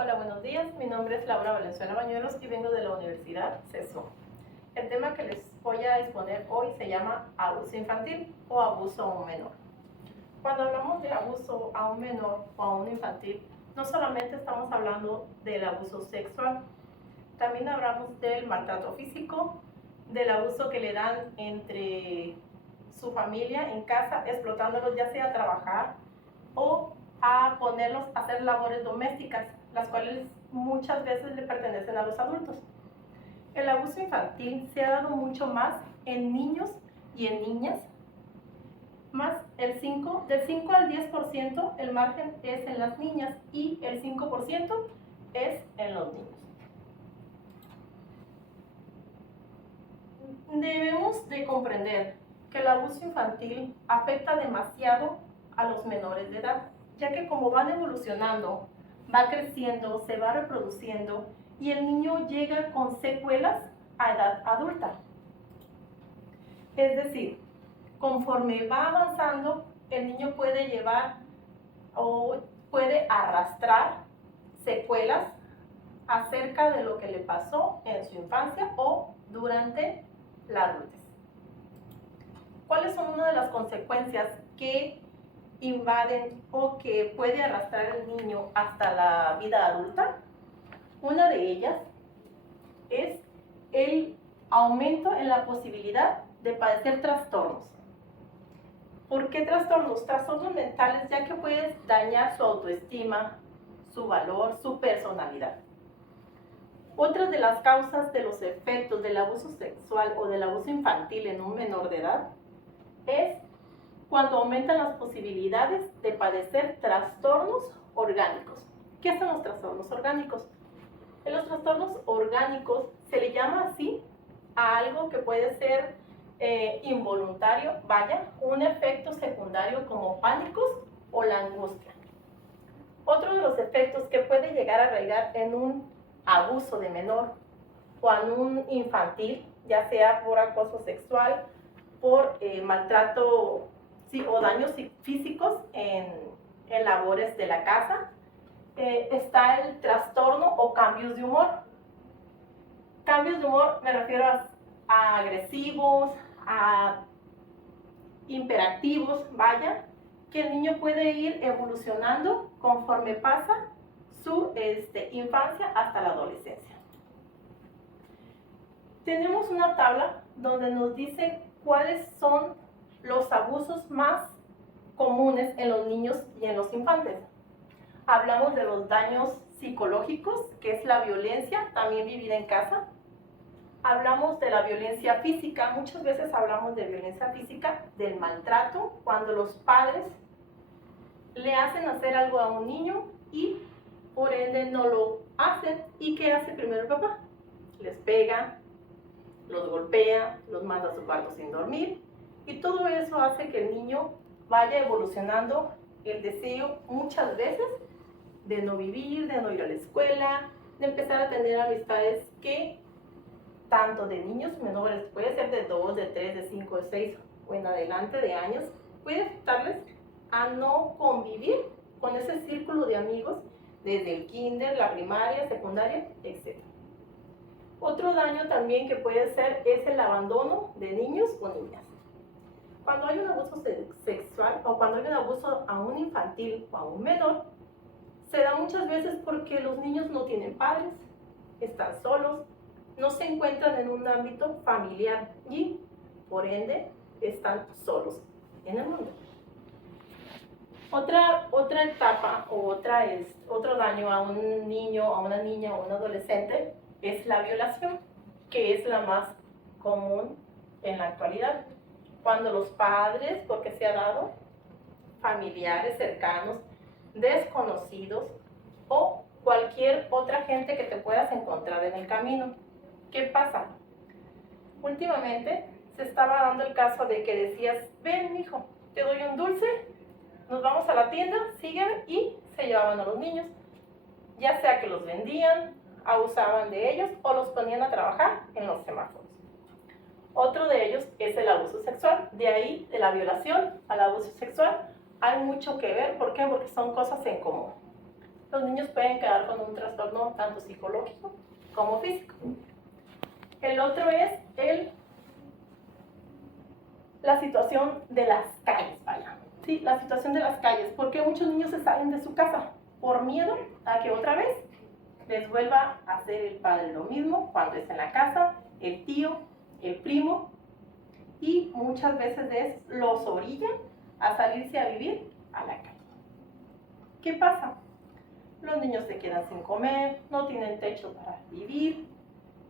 Hola, buenos días. Mi nombre es Laura Valenzuela Bañuelos y vengo de la Universidad CESO. El tema que les voy a exponer hoy se llama abuso infantil o abuso a un menor. Cuando hablamos de abuso a un menor o a un infantil, no solamente estamos hablando del abuso sexual, también hablamos del maltrato físico, del abuso que le dan entre su familia en casa, explotándolos ya sea a trabajar o a ponerlos a hacer labores domésticas, las cuales muchas veces le pertenecen a los adultos. El abuso infantil se ha dado mucho más en niños y en niñas, más del 5 al 10% el margen es en las niñas y el 5% es en los niños. Debemos de comprender que el abuso infantil afecta demasiado a los menores de edad, ya que como van evolucionando, va creciendo, se va reproduciendo y el niño llega con secuelas a edad adulta. Es decir, conforme va avanzando, el niño puede llevar o puede arrastrar secuelas acerca de lo que le pasó en su infancia o durante la adultez. ¿Cuáles son una de las consecuencias que invaden o que puede arrastrar el niño hasta la vida adulta? Una de ellas es el aumento en la posibilidad de padecer trastornos. ¿Por qué trastornos? Trastornos mentales, ya que puedes dañar su autoestima, su valor, su personalidad. Otra de las causas de los efectos del abuso sexual o del abuso infantil en un menor de edad es cuando aumentan las posibilidades de padecer trastornos orgánicos. ¿Qué son los trastornos orgánicos? En los trastornos orgánicos se le llama así a algo que puede ser involuntario, un efecto secundario como pánicos o la angustia. Otro de los efectos que puede llegar a arraigar en un abuso de menor o en un infantil, ya sea por acoso sexual, por maltrato o daños físicos en labores de la casa, está el trastorno o cambios de humor. Cambios de humor me refiero a agresivos, a hiperactivos, que el niño puede ir evolucionando conforme pasa su infancia hasta la adolescencia. Tenemos una tabla donde nos dice cuáles son los abusos más comunes en los niños y en los infantes. Hablamos de los daños psicológicos, que es la violencia, también vivida en casa. Hablamos de la violencia física, muchas veces hablamos de violencia física, del maltrato, cuando los padres le hacen hacer algo a un niño y por ende no lo hacen. ¿Y qué hace primero el papá? Les pega, los golpea, los manda a su cuarto sin dormir, y todo eso hace que el niño vaya evolucionando el deseo muchas veces de no vivir, de no ir a la escuela, de empezar a tener amistades que tanto de niños menores, puede ser de 2, de 3, de 5, de 6 o en adelante de años, puede afectarles a no convivir con ese círculo de amigos desde el kinder, la primaria, secundaria, etc. Otro daño también que puede ser es el abandono de niños o niñas. Cuando hay un abuso sexual o cuando hay un abuso a un infantil o a un menor, se da muchas veces porque los niños no tienen padres, están solos, no se encuentran en un ámbito familiar y, por ende, están solos en el mundo. Otra etapa o otro daño a un niño, a una niña o a un adolescente es la violación, que es la más común en la actualidad. Cuando los padres, porque se ha dado, familiares cercanos, desconocidos o cualquier otra gente que te puedas encontrar en el camino. ¿Qué pasa? Últimamente se estaba dando el caso de que decías, ven hijo, te doy un dulce, nos vamos a la tienda, sígueme, y se llevaban a los niños, ya sea que los vendían, abusaban de ellos o los ponían a trabajar en los semáforos. Otro de ellos es el abuso sexual. De ahí, de la violación al abuso sexual, hay mucho que ver. ¿Por qué? Porque son cosas en común. los niños pueden quedar con un trastorno tanto psicológico como físico. El otro es la situación de las calles, vaya. Sí, la situación de las calles. ¿Por qué muchos niños se salen de su casa? Por miedo a que otra vez les vuelva a hacer el padre lo mismo cuando está en la casa, el tío, el primo, y muchas veces los orillan a salirse a vivir a la calle. ¿Qué pasa? Los niños se quedan sin comer, no tienen techo para vivir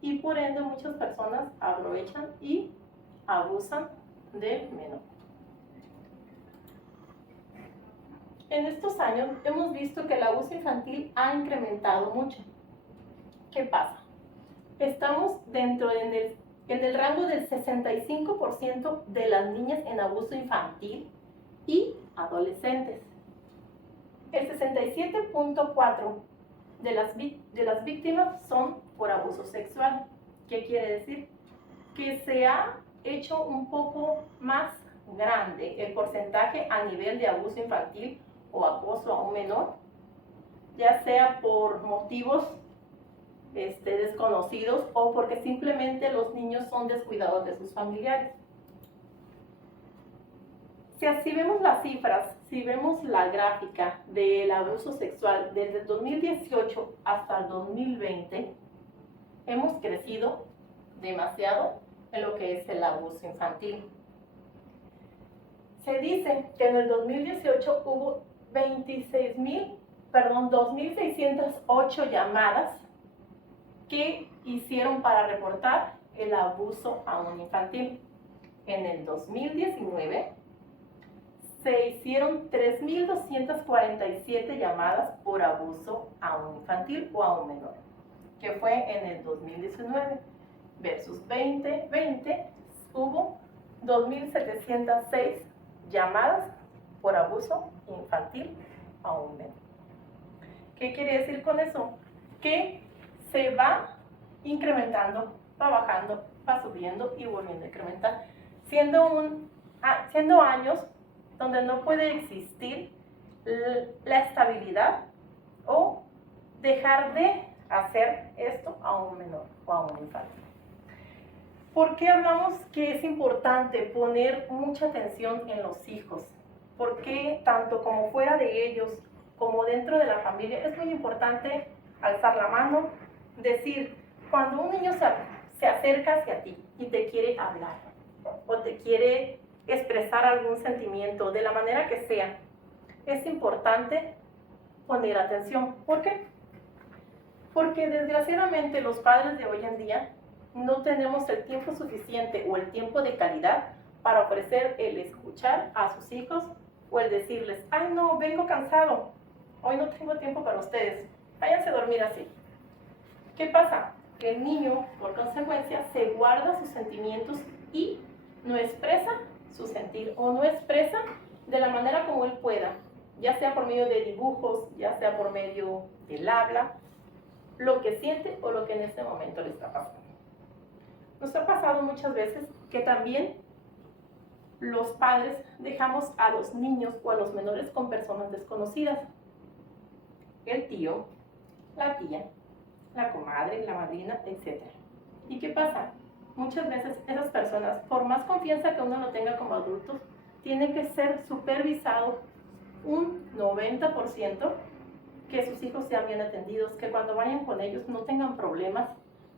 y por ende muchas personas aprovechan y abusan del menor. En estos años hemos visto que el abuso infantil ha incrementado mucho. ¿Qué pasa? Estamos dentro en el rango del 65% de las niñas en abuso infantil y adolescentes. El 67.4% de las víctimas son por abuso sexual. ¿Qué quiere decir? Que se ha hecho un poco más grande el porcentaje a nivel de abuso infantil o acoso a un menor, ya sea por motivos desconocidos o porque simplemente los niños son descuidados de sus familiares. Si así vemos las cifras, si vemos la gráfica del abuso sexual desde el 2018 hasta el 2020, hemos crecido demasiado en lo que es el abuso infantil. Se dice que en el 2018 hubo 2.608 llamadas que hicieron para reportar el abuso a un infantil. En el 2019 se hicieron 3.247 llamadas por abuso a un infantil o a un menor, que fue en el 2019 versus 2020 hubo 2.706 llamadas por abuso infantil a un menor. ¿Qué quiere decir con eso? Que se va incrementando, va bajando, va subiendo y volviendo a incrementar, siendo años donde no puede existir la estabilidad o dejar de hacer esto a un menor o a un infante. ¿Por qué hablamos que es importante poner mucha atención en los hijos? Porque tanto como fuera de ellos, como dentro de la familia, es muy importante alzar la mano, decir, cuando un niño se acerca hacia ti y te quiere hablar o te quiere expresar algún sentimiento de la manera que sea, es importante poner atención. ¿Por qué? Porque desgraciadamente los padres de hoy en día no tenemos el tiempo suficiente o el tiempo de calidad para ofrecer el escuchar a sus hijos o el decirles, ay no, vengo cansado, hoy no tengo tiempo para ustedes, váyanse a dormir así. ¿Qué pasa? Que el niño, por consecuencia, se guarda sus sentimientos y no expresa su sentir o no expresa de la manera como él pueda, ya sea por medio de dibujos, ya sea por medio del habla, lo que siente o lo que en este momento le está pasando. Nos ha pasado muchas veces que también los padres dejamos a los niños o a los menores con personas desconocidas. El tío, la tía, la comadre, la madrina, etc. ¿Y qué pasa? Muchas veces esas personas, por más confianza que uno lo tenga como adultos, tienen que ser supervisados un 90%, que sus hijos sean bien atendidos, que cuando vayan con ellos no tengan problemas,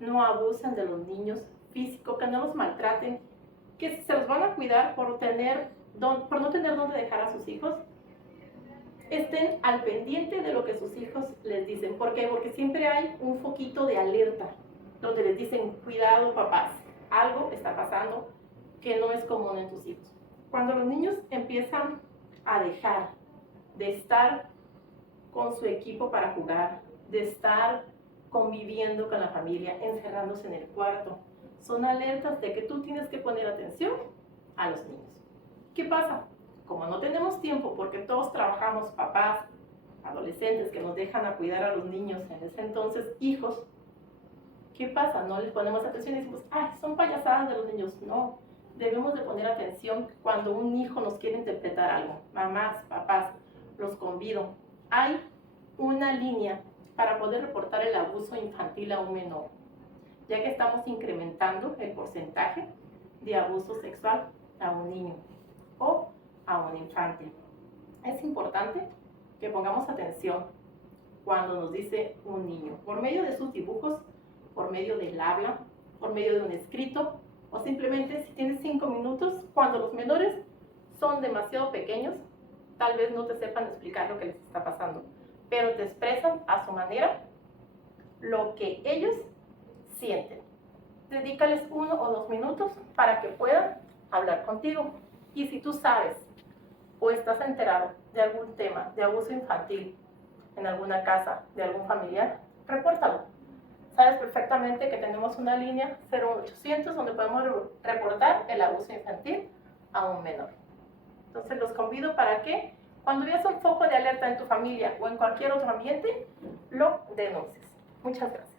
no abusen de los niños físico, que no los maltraten, que se los van a cuidar por no tener dónde dejar a sus hijos, estén al pendiente de lo que sus hijos les dicen. ¿Por qué? Porque siempre hay un foquito de alerta donde les dicen, cuidado papás, algo está pasando que no es común en tus hijos. Cuando los niños empiezan a dejar de estar con su equipo para jugar, de estar conviviendo con la familia, encerrándose en el cuarto, son alertas de que tú tienes que poner atención a los niños. ¿Qué pasa? Como no tenemos tiempo, porque todos trabajamos, papás, adolescentes que nos dejan a cuidar a los niños, en ese entonces hijos, ¿qué pasa? No les ponemos atención y decimos, ay, son payasadas de los niños. No, debemos de poner atención cuando un hijo nos quiere interpretar algo. Mamás, papás, los convido. Hay una línea para poder reportar el abuso infantil a un menor, ya que estamos incrementando el porcentaje de abuso sexual a un niño o a un infante. Es importante que pongamos atención cuando nos dice un niño, por medio de sus dibujos, por medio del habla, por medio de un escrito, o simplemente si tienes 5 minutos, cuando los menores son demasiado pequeños, tal vez no te sepan explicar lo que les está pasando, pero te expresan a su manera lo que ellos sienten. Dedícales 1 o 2 minutos para que puedan hablar contigo. Y si tú sabes o estás enterado de algún tema de abuso infantil en alguna casa de algún familiar, repórtalo. Sabes perfectamente que tenemos una línea 0800 donde podemos reportar el abuso infantil a un menor. Entonces los convido para que cuando veas un foco de alerta en tu familia o en cualquier otro ambiente, lo denuncies. Muchas gracias.